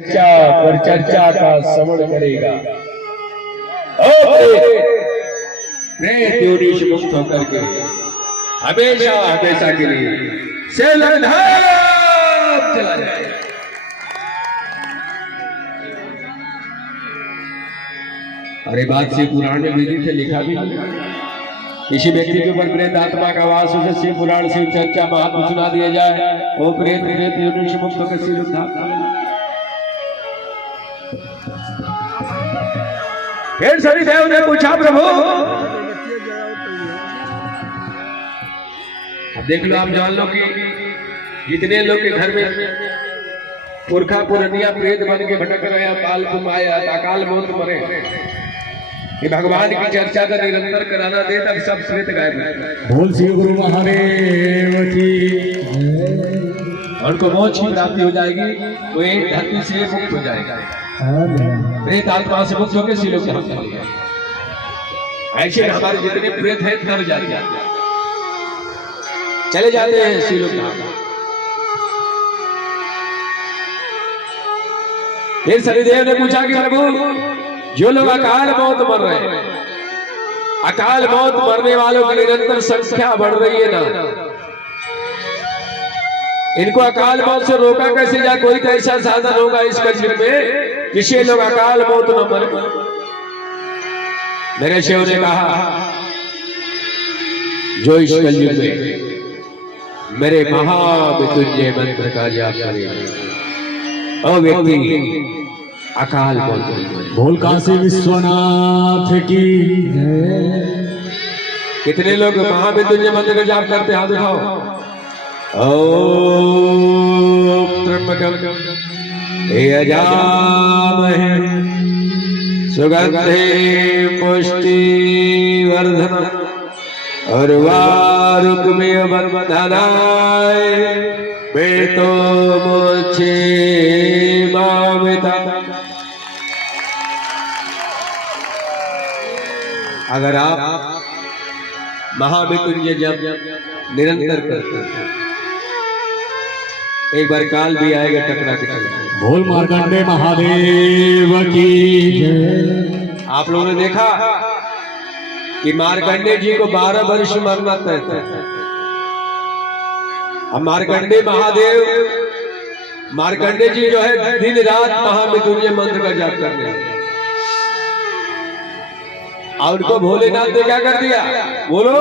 चर्चा पर चर्चा का श्रवण करेगा। प्रेत योनि से मुक्त होकर के हमेशा हमेशा के लिए सेलधाम चला जाए। अरे बात से पुराण में विधि से लिखा भी किसी व्यक्ति के ऊपर प्रेत आत्मा का वास हो, शिव पुराण शिव चर्चा महात्मा सुना दिया जाए, वो प्रेत प्रेत योनि से मुक्त होकर सेलधाम। फिर शनिदेव ने पूछा, प्रभु देख लो, आप जान लो कि जितने लोग के घर में पुरखा पुरनिया प्रेत बन के भटक रहे, अकाल तुम आया, अकाल मौत मरे, ये भगवान की चर्चा का निरंतर कराना दे, तब सब प्रेत गायब। बोल श्री गुरु महादेव की, उनको मोक्ष की प्राप्ति हो जाएगी, वो एक धरती से मुक्त हो जाएगा, प्रेत आत्मा से मुक्त होकर सीलों के हम चलेगा। ऐसे हमारे जितने प्रेत हैं घर जाते हैं, चले जाते हैं सीलों के हम। फिर शनिदेव ने पूछा कि प्रभु जो लोग अकाल मौत मर रहे हैं, अकाल मौत मरने वालों की निरंतर संख्या बढ़ रही है ना, इनको अकाल मौत से रोका कैसे जाए? कोई तो ऐसा साधन होगा इस कलयुग में जिससे लोग अकाल मौत न मरे। मेरे शिव ने कहा, जो इस कलयुग में मेरे महामृत्युंजय मंत्र का जाप करेगा, ओ व्यक्ति अकाल मौत। बोल काशी विश्वनाथ की। कितने लोग महामृत्युंजय मंत्र का जाप करते हैं? हाथ उठाओ। ओम त्र्यंबकम यजामहे सुगंधे पुष्टिवर्धनम् उर्वारुकमिव बन्धनाय मृतो मोक्षे मामिता। अगर आप महामृत्युंजय जप निरंतर करते हैं, एक बार काल भी आएगा टकरा के चला। बोल मार्कंडे महादेव की। आप लोगों ने देखा कि मार्कंडे जी को 12 वर्ष मरना तय था। अब मार्कंडे महादेव, मार्कंडे जी जो है दिन रात महामृत्युंजय मंत्र का जाप कर रहे हैं, और उनको भोलेनाथ ने क्या कर दिया? बोलो,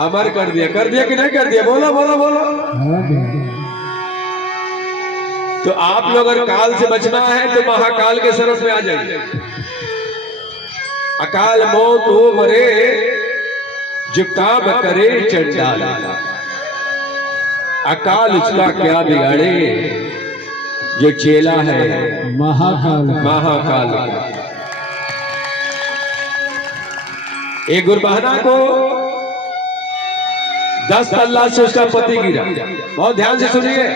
अमर कर दिया। कर दिया कि नहीं कर दिया? बोलो बोलो बोलो। तो आप लोग अगर काल से बचना है तो महाकाल के सरस में आ जाइए। अकाल मौत वो मरे जो काम करे चंडाल, अकाल उसका क्या बिगाड़े जो चेला है महाकाल। महाकाल। एक गुरबहना को 10 तल्ला से उसका पति गिरा, बहुत ध्यान से सुनिए,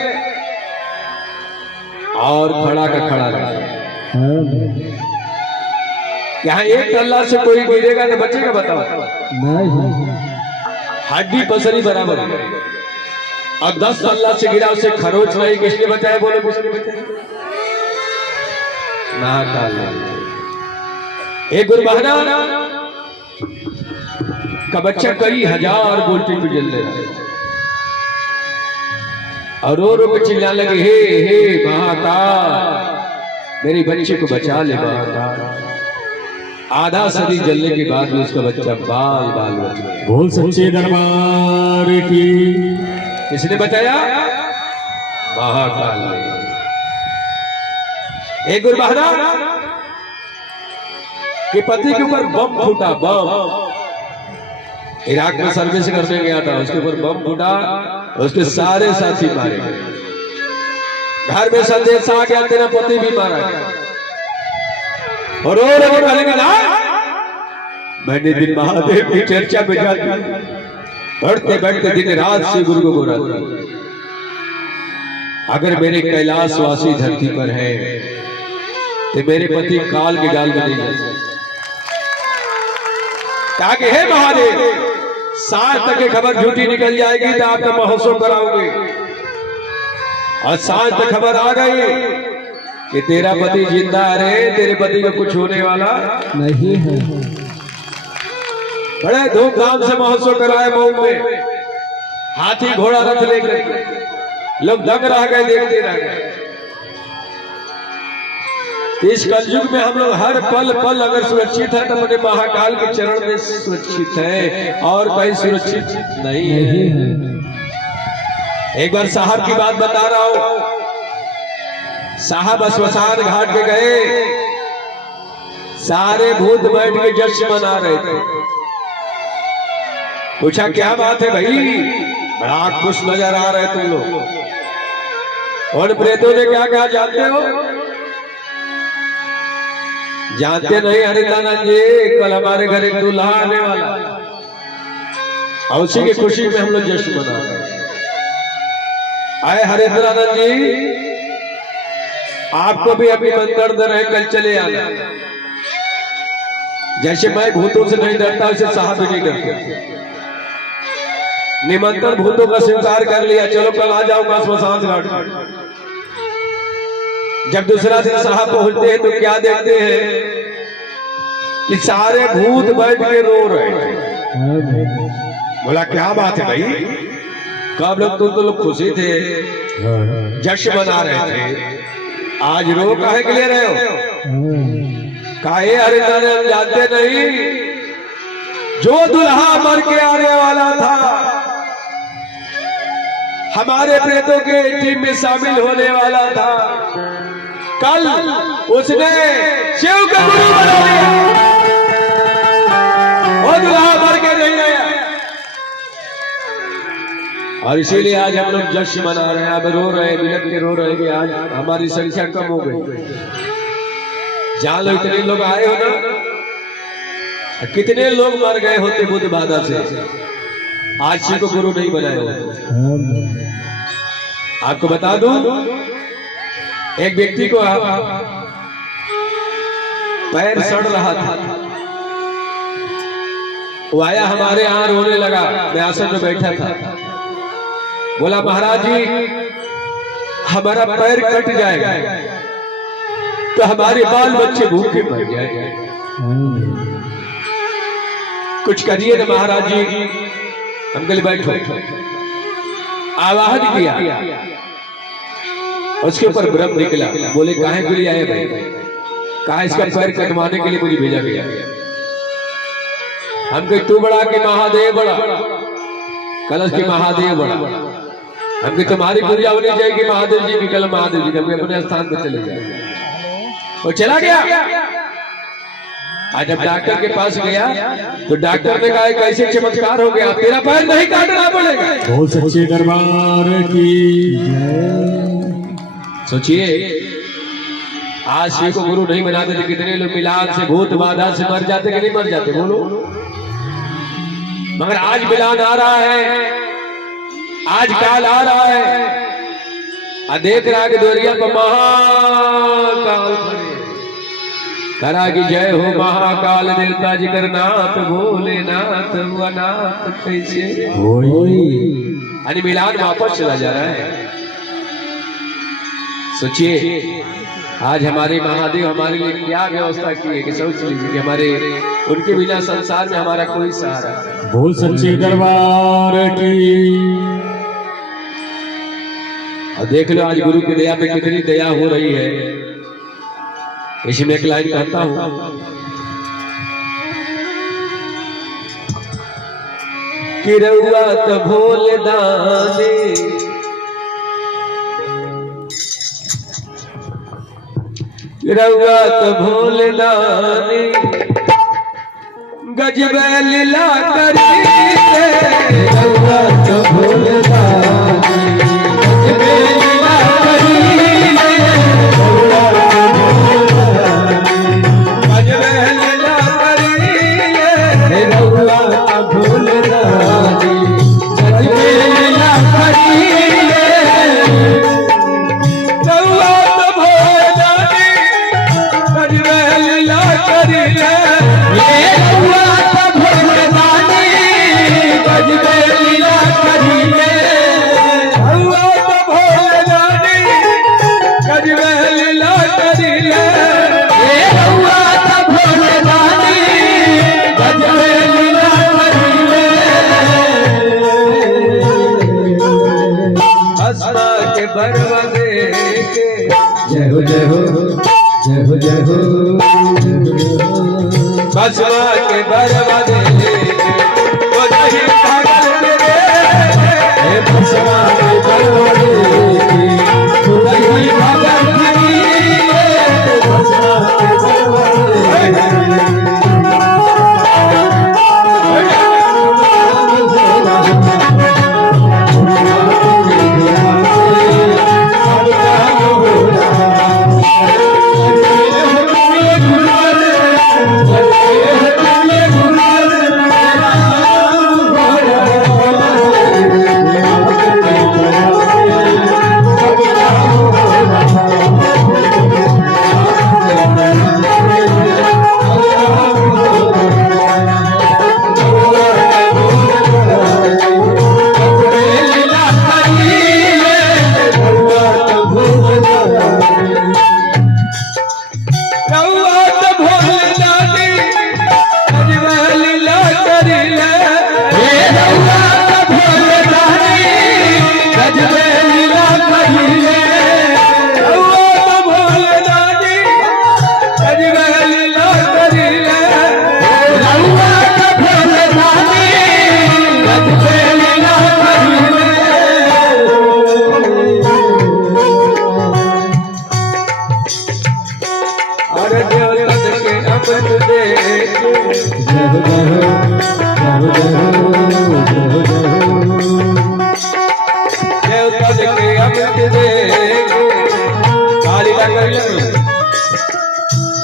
और खड़ा का खड़ा रहा। यहाँ 1 तल्ला से कोई गिरेगा तो बचेगा? बताओ, हड्डी पसली बराबर। और 10 तल्ला से गिरा, उसे खरोच नहीं, किसने बचाया? बोलो किसने बचाया? महाकाल। एक गुरबहना का बच्चा कई हजार वोल्टेज पे जल रहा है, और रो रो के चिल्लाने लगे, हे हे महाकाल मेरी बच्चे को बचा ले महाकाल। आधा सदी जलने के बाद भी उसका बच्चा बाल बाल बच गया। बोल सच्चे दरबार की। किसने बचाया? महाकाल ने। एक गुरबहना के पति के ऊपर बम फूटा, बम। इराक में सर्विस करने गया था, उसके ऊपर बम फूटा, उसके सारे साथी मारे गए। घर में संदेश आ गया, तेरा पति भी मारा गया। और मैंने दिन महादेव की चर्चा में जाती, बढ़ते बढ़ते दिन रात से गुरु को बोला, अगर मेरे कैलाशवासी धरती पर है तो मेरे पति काल के गाल में नहीं जा सकते। ताकि हे महादेव, सात तक की खबर झूठी निकल जाएगी तो आप तो महोत्सव कराओगे, और सांझ तक खबर आ गई कि तेरा पति जिंदा है, तेरे पति को कुछ होने वाला नहीं है। बड़े धूमधाम से महोत्सव कराए मऊ में, हाथी घोड़ा रथ लेकर लोग दंग रह गए, देखते रह गए। इस कलयुग में हम लोग हर पल पल अगर सुरक्षित है तो अपने महाकाल के चरण में सुरक्षित है, और कहीं सुरक्षित नहीं है। एक बार साहब की बात बता रहा हूं। साहब श्मशान घाट पे गए, सारे भूत बैठ के जश्न मना रहे थे। पूछा क्या बात है भाई, बड़ा खुश नजर आ रहे तुम लोग। और प्रेतों ने क्या कहा जानते हो? जानते नहीं हरिदानंद जी, कल हमारे घर एक दूल्हा आने वाला, और उसी की खुशी में हम लोग जश्न मना रहे हैं। आए हरिदानंद जी, आपको भी अभी मंत्र दे रहे, कल चले आना। जैसे मैं भूतों से नहीं डरता, वैसे साहब भी नहीं डरते। निमंत्रण भूतों का स्वीकार कर लिया, चलो कल आ जाऊंगा श्मशान घाट। जब दूसरा दिन साहब पहुंचते हैं तो क्या देखते हैं कि सारे भूत बैठ के रो रहे हैं। बोला क्या बात है भाई, कब लोग तुम तो लोग खुशी थे, जश्न मना रहे थे, आज रो काहे के लिए रहे हो? काहे हरिदान हम जानते नहीं, जो दुल्हा मर के आने वाला था, हमारे प्रेतों के टीम में शामिल होने वाला था, कल उसने शिव का गुरु बना लिया। वो दुल्हा मर के नहीं आया, और इसीलिए आज हम लोग जश्न मना रहे हैं। अब रो रहे हैं, बिलख के रो रहे हैं कि आज हमारी संख्या कम हो गई। जान लो इतने लोग आए हो ना, कितने लोग मर गए होते बुद्ध बाधा से, आज शिव को गुरु नहीं बनाए होते। आपको बता दूं, एक व्यक्ति को पैर सड़ रहा था, वो आया हमारे यहाँ रोने लगा। मैं आसन में बैठा था, बोला महाराज जी हमारा पैर कट जाएगा तो हमारे बाल बच्चे भूखे मर जाएंगे, कुछ करिए ना महाराज जी। हम कल बैठो, आवाहन किया, उसके ऊपर ब्रह्म निकला। बोले काहे के लिए आए भाई? कहा इसका पैर कटवाने के लिए मुझे भेजा गया। हम कहे तू बड़ा कि महादेव बड़ा? कलश के महादेव बड़ा। हम कहे तुम्हारी पूजा होनी चाहिए कि महादेव जी की, कल महादेव जी का, अपने स्थान पर चले जाए। वो चला गया। आज जब डॉक्टर के पास गया तो डॉक्टर ने कहा कैसे चमत्कार हो गया, तेरा पैर नहीं काटना पड़ेगा। बहुत सच्चे दरबार की सोचिए, आज शिव को गुरु नहीं बनाते तो कितने लोग मिलान से, भूत बाधा से मर जाते कि नहीं मर जाते बोलो? मगर आज मिलान आ रहा है, आज काल आ रहा है, देख रहा कि दोरिया पर महाकाल करा की जय हो महाकाल देवता जी कर नाथ भोलेनाथ अनाथ कैसे मिलान वापस चला जा रहा है। सोचिए आज हमारे महादेव हमारे लिए क्या व्यवस्था की है कि सोच लीजिए कि हमारे उनके बिना संसार में हमारा कोई सहारा नहीं। बोल सच्चे दरबार की। और देख लो आज गुरु की दया पे कितनी दया हो रही है। इसमें एक लाइन कहता हूं, कि रउआ तो भोले दाने रउआ तो भोले दाने गजब लीला करी, रउआ तो भोले दाने गजब लीला करी, लीला करी करिले ए रउआ त भोले दानी गजबे लीला करिले भस्मा के बरवा दे के जय हो जय हो जय हो जय हो भस्मा के बरवा दे के वो नहीं पागल दे हे भस्मा के बरवा दे के खुदा ही भगत की भस्मा के बरवा दे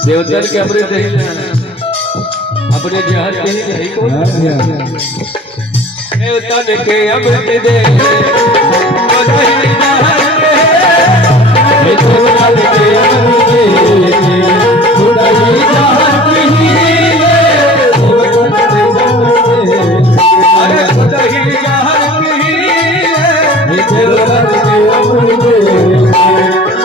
देवतन के अमृत अपने जहर के ही देवतन के अमृत दे देवतन के अमृत दे खुदा ही जहर की अरे खुदा ही जहर की देवतन के अमृत दे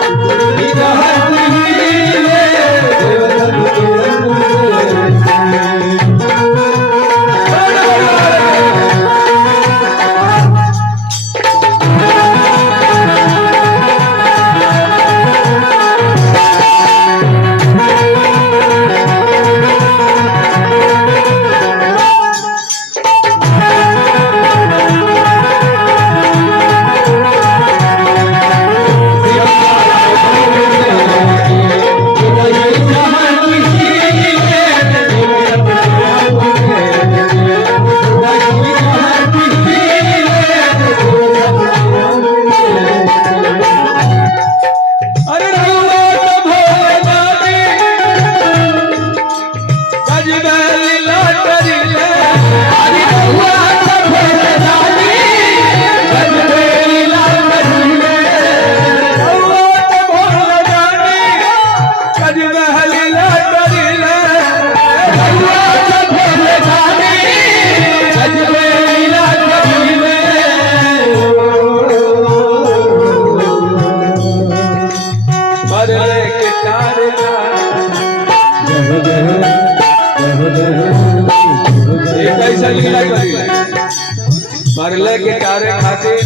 मरले के तारे खातिर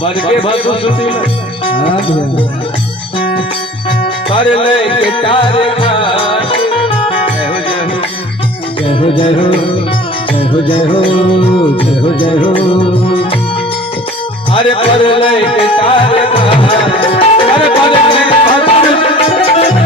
बन के भसु सुती मरले के तारे खातिर जय हो जय हो जय हो जय हो जय हो जय हो अरे मरले के तारे खातिर अरे मरले के तारे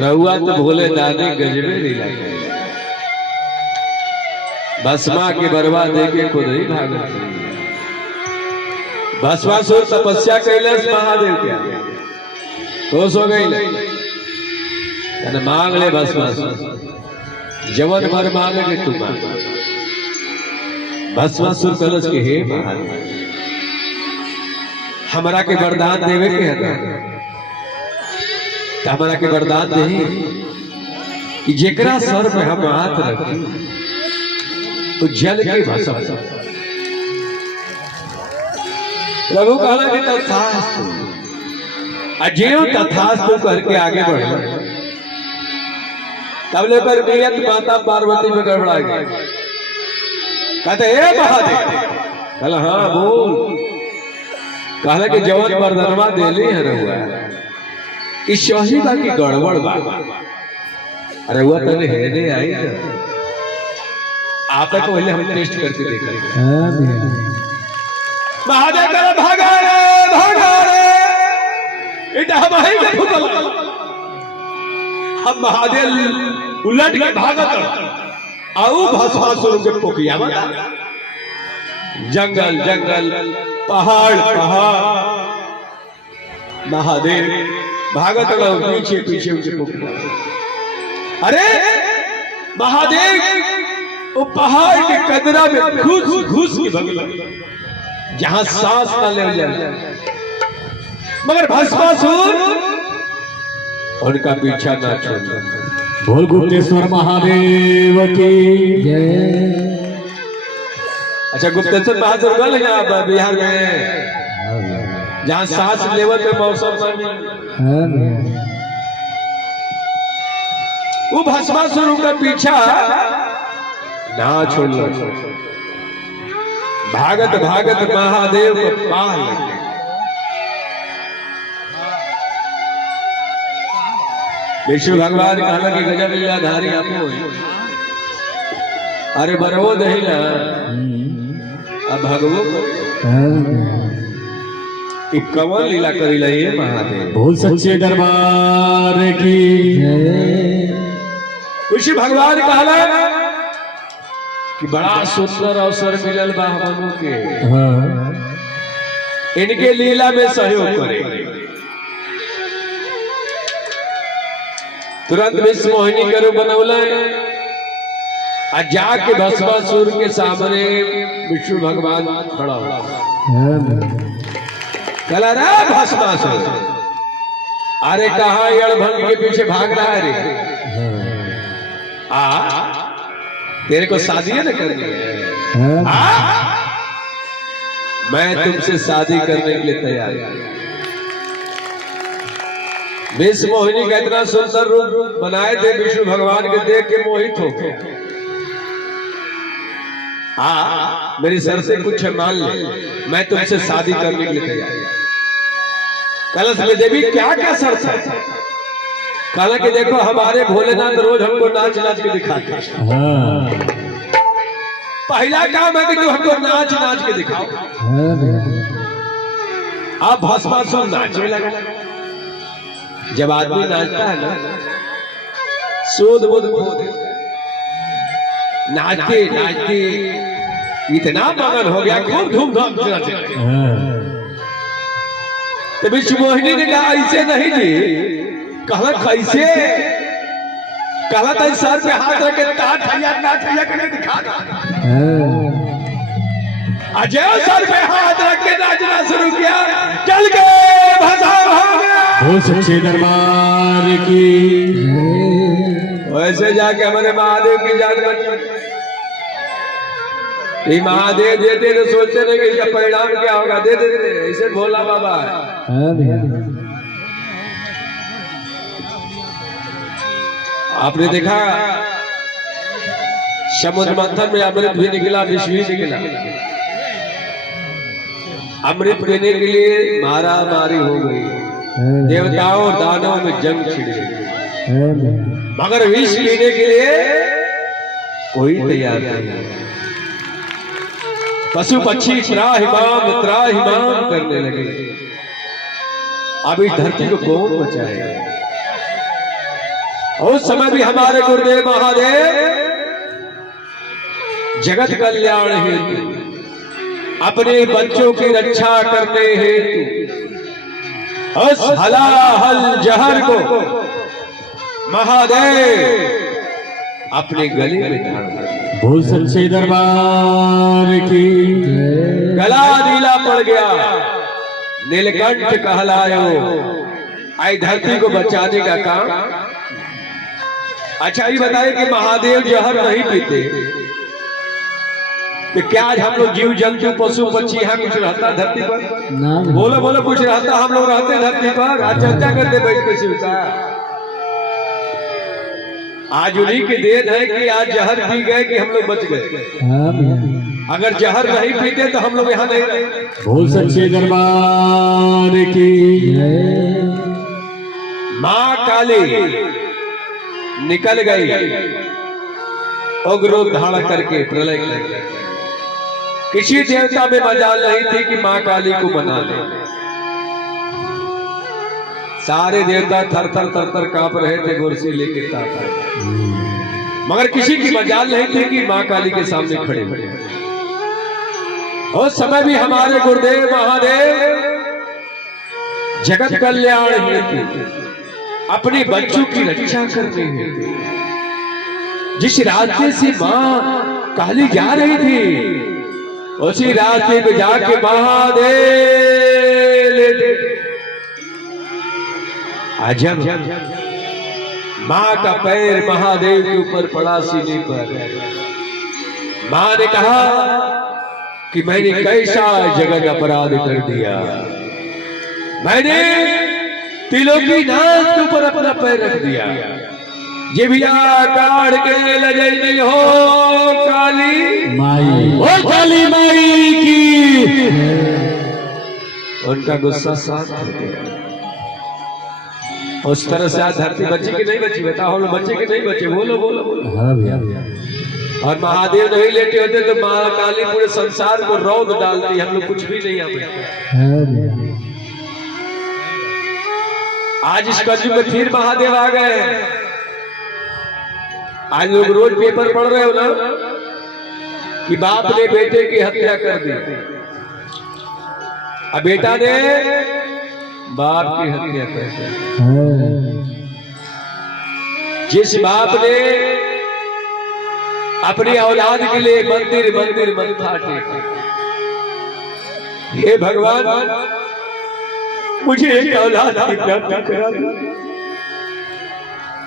रहुआ तो भोले दानी गजबे लीला भस्मा के बरवा देके खुद ही भागा भस्मासुर तपस्या कैलाश महादेव क्या खुश हो गई मैंने मांग ले बस बस जवन भर मांगे के तू मांग भस्मासुर कलश के हे महादेव हमरा के वरदान देवे के है तो हमरा के वरदान दे कि जेकरा सर पे हम हाथ रखी तो जल के भस्म प्रभु कहला कि तथास्तु अजयो तथास्तु करके आगे बढ़े तब लेकर नियत माता पार्वती में गड़बड़ा गई कहते हे महादेव कहला हाँ बोल कहला कि जवन वरदानवा देली है रहुआ इस शही बा की गड़बड़ बा अरे हुआ तने है दे आई आप तो पहले हम टेस्ट करके देखा महादेव का भागा रे इटा हम ही के फुकल हम महादेव उलट के भागत आऊ भस्मासुर के पोकिया जंगल जंगल पहाड़ पहाड़ महादेव भागत पीछे पीछे उनके पोकिया अरे महादेव वो पहाड़ के कदरा में घुस घुस के भगला जहां सांस न ले जाए मगर भस्मासुर उनका पीछा ना छोड़ा बोल गुप्तेश्वर महादेव की जय। अच्छा गुप्तेश्वर महादेव गल यहाँ बिहार में जहाँ सांस लेवल के मौसम वो भस्मासुर का पीछा ना छोड़ भागत भागत महादेव को पार लग गए विष्णु भगवान कहला कि गजब लीलाधारी आप अरे बरवो दही ना अब भगवो कमल लीला करी लइए महादेव बोल सच्चे दरबार की विष्णु भगवान कहला कि बड़ा सुंदर अवसर मिलल बा हमनों के इनके लीला में सहयोग करे तुरंत विश्व मोहिनी करो बनौला और जाके भस्मासुर के सामने विष्णु भगवान खड़ा हुआ कला रे भस्मासुर अरे कहा यड़भंग के पीछे भाग रहा है रे तेरे को शादी है ना करनी है मैं तुमसे शादी करने के लिए तैयार हूं विश्व मोहिनी का इतना सुंदर रूप बनाए थे विष्णु भगवान के देख के मोहित हो मेरी सर से कुछ मान ले मैं तुमसे शादी करने के लिए तैयार कलश में देवी क्या क्या शर्त है कहला कि देखो हमारे भोलेनाथ रोज हमको नाच नाच के दिखाते पहला काम है कि तू हमको नाच नाच के दिखाओ आप भस्मासुर नाचने लगा जब आदमी नाचता है ना शोध बोध खो देता नाचते नाचते इतना मगन हो गया खूब धूमधाम से नाचे तो विष्णु मोहिनी ने कहा ऐसे नहीं जी कहला कैसे कहला तो सर पे हाथ रख के नाच भैया करके दिखा अजय सर पे हाथ रख के नाचना शुरू किया चल के भसा बोल सच्चे दरबार की वैसे जाके हमारे महादेव की जान बची महादेव देते तो सोचते रहे कि इसका परिणाम क्या होगा दे देते ऐसे भोला बाबा आपने देखा समुद्र मंथन में अमृत भी निकला विष भी निकला अमृत पीने के लिए मारा मारी हो गई देवताओं और दानवों में जंग छिड़ गई मगर विष पीने के लिए कोई तैयार नहीं पशु पक्षी त्राहिमाम करने लगे अब इस धरती को कौन बचाएगा उस समय भी हमारे गुरुदेव महादेव जगत कल्याण हेतु अपने बच्चों की रक्षा करने हेतु उस हलाहल जहर को महादेव अपने गले में धारण कर। बोल सच्चे दरबार की जय। गला नीला पड़ गया, नीलकंठ कहलायो, आई धरती को बचाने का काम। अच्छा ये बताइए कि महादेव जहर नहीं पीते तो क्या आज हम लोग जीव जंतु पशु पक्षी यहाँ कुछ रहता धरती पर? ना बोलो बोलो कुछ रहता, हम लोग रहते धरती पर? आज चर्चा करते बैठ के शिवता। आज उन्हीं की देन है कि आज जहर पी गए कि हम लोग बच गए। हाँ भैया। अगर जहर नहीं पीते तो हम लोग यहाँ नहीं रहते। बोल सच्चे दरबार की जय। माँ काली निकल गई उग्र धारण करके प्रलय करके। किसी देवता में मजाल नहीं थी कि माँ काली को बना ले। सारे देवता थर थर तर तर कांप रहे थे गुरसी लेके ताता, मगर किसी की मजाल नहीं थी कि माँ काली के सामने खड़े खड़े। उस समय भी हमारे गुरुदेव महादेव जगत कल्याण हेतु अपने बच्चों की रक्षा करते हैं। जिस रास्ते से माँ काली जा रही थी उसी रास्ते पे जाके महादेव अजब माँ का पैर महादेव के ऊपर पड़ा सीने पर। माँ ने कहा कि मैंने कैसा जगत अपराध कर दिया, मैंने तिलों की नाक के ऊपर अपना पैर रख दिया। ये भी काट के लजे नहीं हो काली माई, ओ काली माई की। उनका गुस्सा शांत हो गया। उस तरह से आज धरती बची कि नहीं बची? बताओ हम लोग बचे कि नहीं बचे? बोलो बोलो बोलो। हाँ भैया भैया। और महादेव नहीं लेटे होते तो माँ काली पूरे संसार को रौद डालती, हम लोग कुछ भी नहीं आ पाते। हाँ भैया। आज इस कलयुग में फिर महादेव आ गए। आज लोग रोज पेपर पढ़ रहे हो ना कि बाप ने बेटे की हत्या कर दी, अब बेटा ने बाप की हत्या कर दी। हाँ। जिस बाप ने अपनी औलाद के लिए मंदिर मंदिर मंथा टेका, हे भगवान मुझे एक औलाद की प्राप्ति करा दो।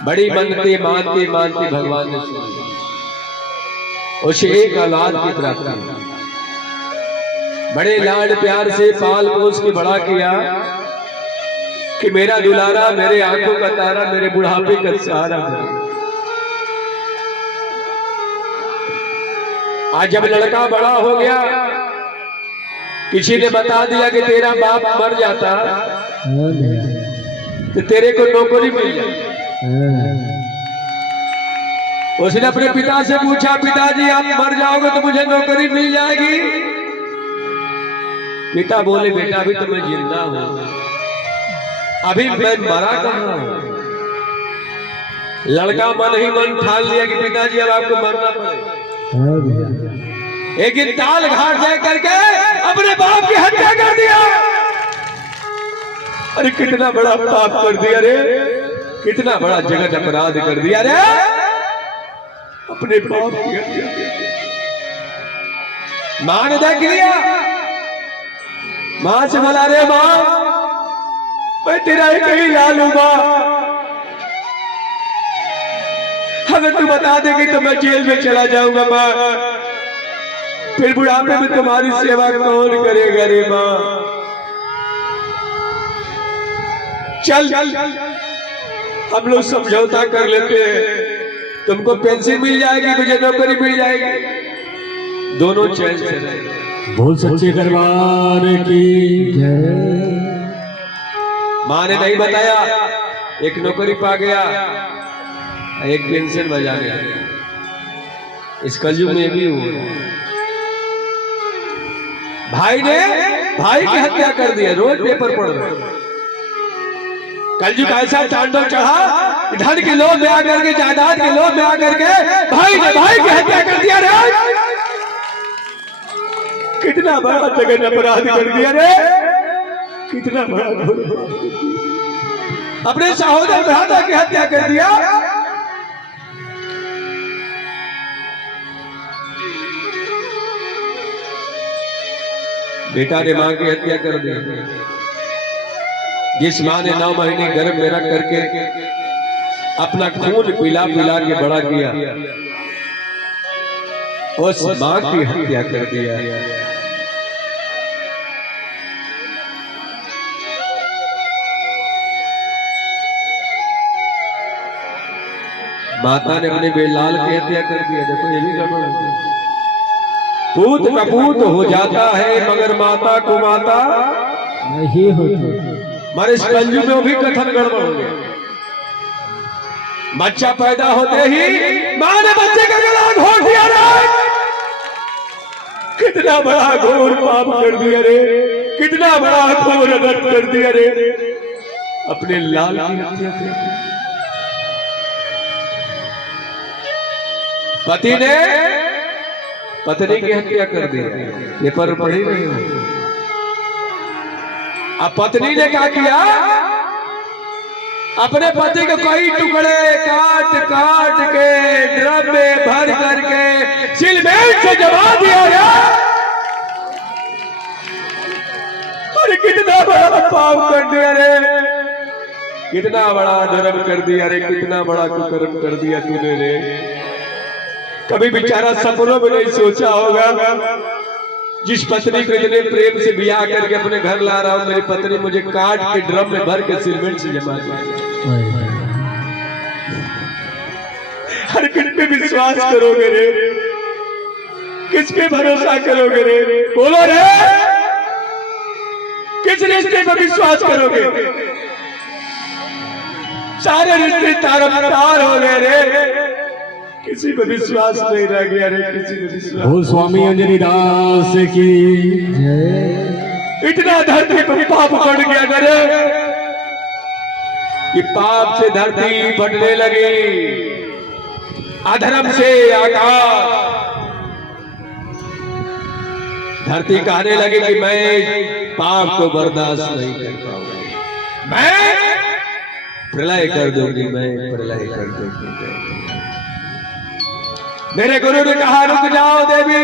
बड़ी मनते मानते मानते भगवान ने सुनी, उसे एक औलाद की प्राप्ति। बड़े लाड प्यार से पाल पोस के बड़ा किया कि मेरा दुलारा, मेरे आंखों का तारा, मेरे बुढ़ापे का सहारा। आज जब लड़का बड़ा हो गया, किसी ने बता दिया कि तेरा बाप मर जाता हाँ भैया। तो तेरे को नौकरी मिल जाती। हाँ। उसने अपने पिता से पूछा, पिताजी आप मर जाओगे तो मुझे नौकरी मिल जाएगी? पिता बोले, बेटा अभी तो मैं जिंदा हूं, अभी मैं मरा कहां हूं। लड़का मन ही मन ठान लिया कि पिताजी अब आपको मरना पड़ेगा। हाँ भैया। एक दिन ताल घाट जा करके अपने बाप की हत्या कर दिया। अरे कितना बड़ा पाप कर दिया रे, कितना बड़ा जगत अपराध कर दिया रे, अपने बाप की हत्या कर दिया। मां ने देख लिया, मां से बोला, रे मां मैं तेरा ही कहीं लाल हूं मां, अगर तू बता देगी तो मैं जेल में चला जाऊंगा मां, फिर बुढ़ापे में तुम्हारी सेवा कौन करेगा रे मां। चल हम लोग समझौता कर लेते हैं, तुमको पेंशन मिल जाएगी, मुझे नौकरी मिल जाएगी, दोनों चैन से रहेंगे। बोल सच्चे दरबार की जय। मां ने नहीं बताया, एक नौकरी पा गया, एक पेंशन बजाने लगा। इस कलयुग में भी हुआ, भाई ने भाई की हत्या कर दिया। रोज पेपर पढ़ रहे, कलयुग ऐसा तांडव चढ़ा, धन के लोभ में आकर के, जायदाद के लोभ में आकर के भाई ने भाई की हत्या कर दिया रे। कितना बड़ा जगत अपराध कर दिया रे, कितना बड़ा, अपने सहोदर भ्राता की हत्या कर दिया। बेटा ने मां की हत्या कर दी। जिस मां ने 9 महीने गर्भ में रख करके अपना खून पिला पिला के बड़ा किया, उस मां की हत्या कर दिया। माता ने अपने बेलाल की हत्या कर दिया। देखो ये भी गड़बड़ हो गई। पूत कपूत हो जाता है मगर माता को माता नहीं होती। हमारे इस कलयुग में भी कथन गड़बड़ हो गया। बच्चा पैदा होते ही मां ने बच्चे का गला घोट दिया रे। कितना बड़ा घोर पाप कर दिया रे, कितना बड़ा घोर अनर्थ कर दिया रे। अपने लाल की हत्या कर दी। पति ने पत्नी की हत्या कर दी। ये पर पढ़ी नहीं हो। अब पत्नी ने क्या किया, अपने पति को कई टुकड़े काट काट के ड्रम में भर करके सिलमेट से जमा दिया गया। अरे कितना बड़ा पाप कर दिया रे, कितना बड़ा धर्म कर दिया रे, कितना बड़ा कुकर्म कर दिया तूने रे। कभी बेचारा सपनों में नहीं सोचा होगा, जिस पत्नी को इतने प्रेम से ब्याह करके अपने घर ला रहा हूं, मेरी पत्नी मुझे काट के ड्रम में भर के सीमेंट से जमा दिया। हर किस पे विश्वास करोगे रे, किस पे भरोसा करोगे रे, बोलो रे, किस रिश्ते पर विश्वास करोगे। सारे रिश्ते तार हो गए रे, किसी पर विश्वास नहीं रह गया रे, किसी पर विश्वास। हो स्वामी अंजनी दास की इतना धरती पर पाप बढ़ गया रे कि पाप से धरती बढ़ने लगी, अधर्म से आकाश। धरती कहने लगी कि मैं पाप को बर्दाश्त नहीं कर पाऊंगी, मैं प्रलय कर दूंगी, मैं प्रलय कर दूंगी। मेरे गुरु ने कहा रुक जाओ देवी,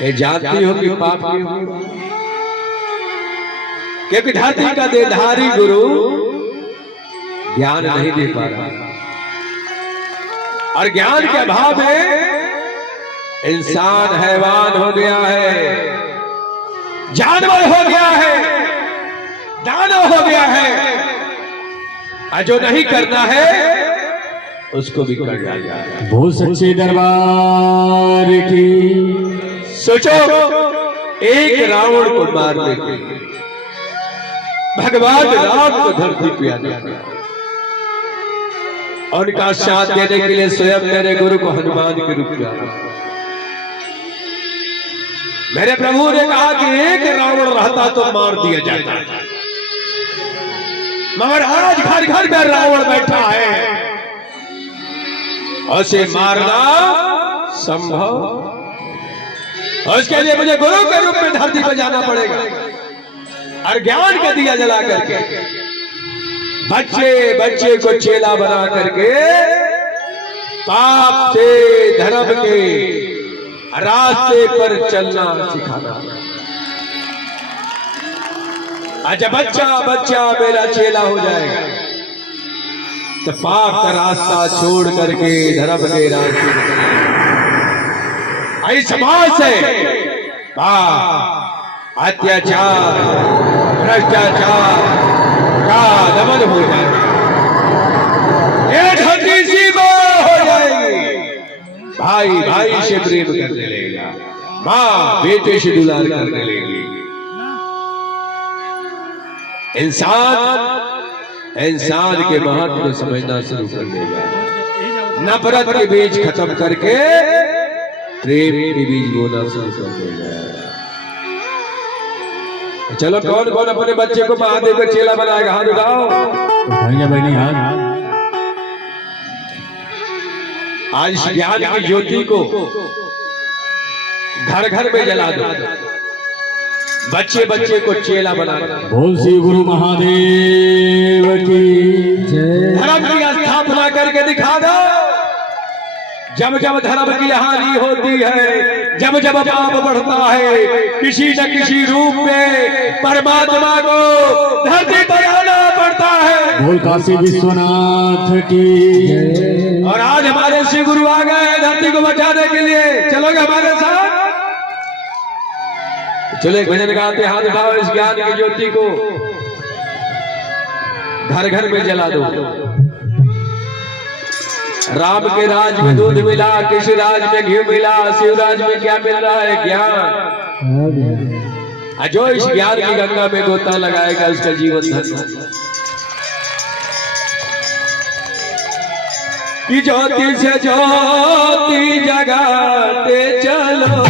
ये जानती हो कि पाप क्यों हुआ? क्योंकि धरती का देधारी गुरु ज्ञान नहीं दे पा रहा, और ज्ञान के अभाव में इंसान हैवान हो गया है, जानवर हो गया है, दानव हो गया है, और जो नहीं करना है उसको भी कर डाला। बहुत सच्चे दरबार की। सोचो, एक रावण को मारने के लिए भगवान राम को धरती पे आ गया, और उनका साथ देने के लिए स्वयं मेरे गुरु को हनुमान के रूप में आया। मेरे प्रभु ने कहा कि एक रावण रहता तो मार दिया जाता, मगर आज घर घर में रावण बैठा है, उसे मारना संभव। उसके लिए मुझे गुरु के रूप में धरती पर जाना पड़ेगा, और ज्ञान का दिया जला करके बच्चे बच्चे को चेला बना करके पाप से धर्म के रास्ते पर चलना सिखाना। अच्छा, बच्चा बच्चा मेरा चेला हो जाएगा तो पाप का रास्ता छोड़ करके धर्म के रास्ते पर आई समाज से पाप, अत्याचार, भ्रष्टाचार का दमन हो जाएगा। ये धरती सीमा हो जाएगी, भाई भाई से प्रेम करने लगेगा, माँ बेटे से दुलार करने लगेगी। इंसान के महत्व को समझना शुरू कर देगा, नफरत के बीज खत्म करके प्रेम के बीज बोना शुरू कर देगा। चलो, कौन कौन अपने बच्चे को महादेव का चेला बनाएगा? हाथ उठाओ। बहनी हाथ। आज ज्ञान की ज्योति को घर घर में जला दो, बच्चे बच्चे को चेला बना दो। बोल श्री गुरु महादेव की जय। धर्म की स्थापना करके दिखा दो, जब जब धर्म की हानि होती है, जब जब पाप बढ़ता है, किसी न किसी रूप में परमात्मा को धरती पर आना पड़ता है। बोल काशी विश्वनाथ की। और आज हमारे श्री गुरु आ गए धरती को बचाने के लिए। चलोगे हमारे साथ? चलो एक भजन गाते, हाथ उठाओ, इस ज्ञान की ज्योति को घर घर में जला दो। राम के राज में दूध मिला, कृष्ण राज में घी मिला, शिवराज में क्या मिल रहा है? ज्ञान। जो इस ज्ञान की गंगा में गोता लगाएगा उसका जीवन धन्य। कि ज्योति से ज्योति जगाते चलो।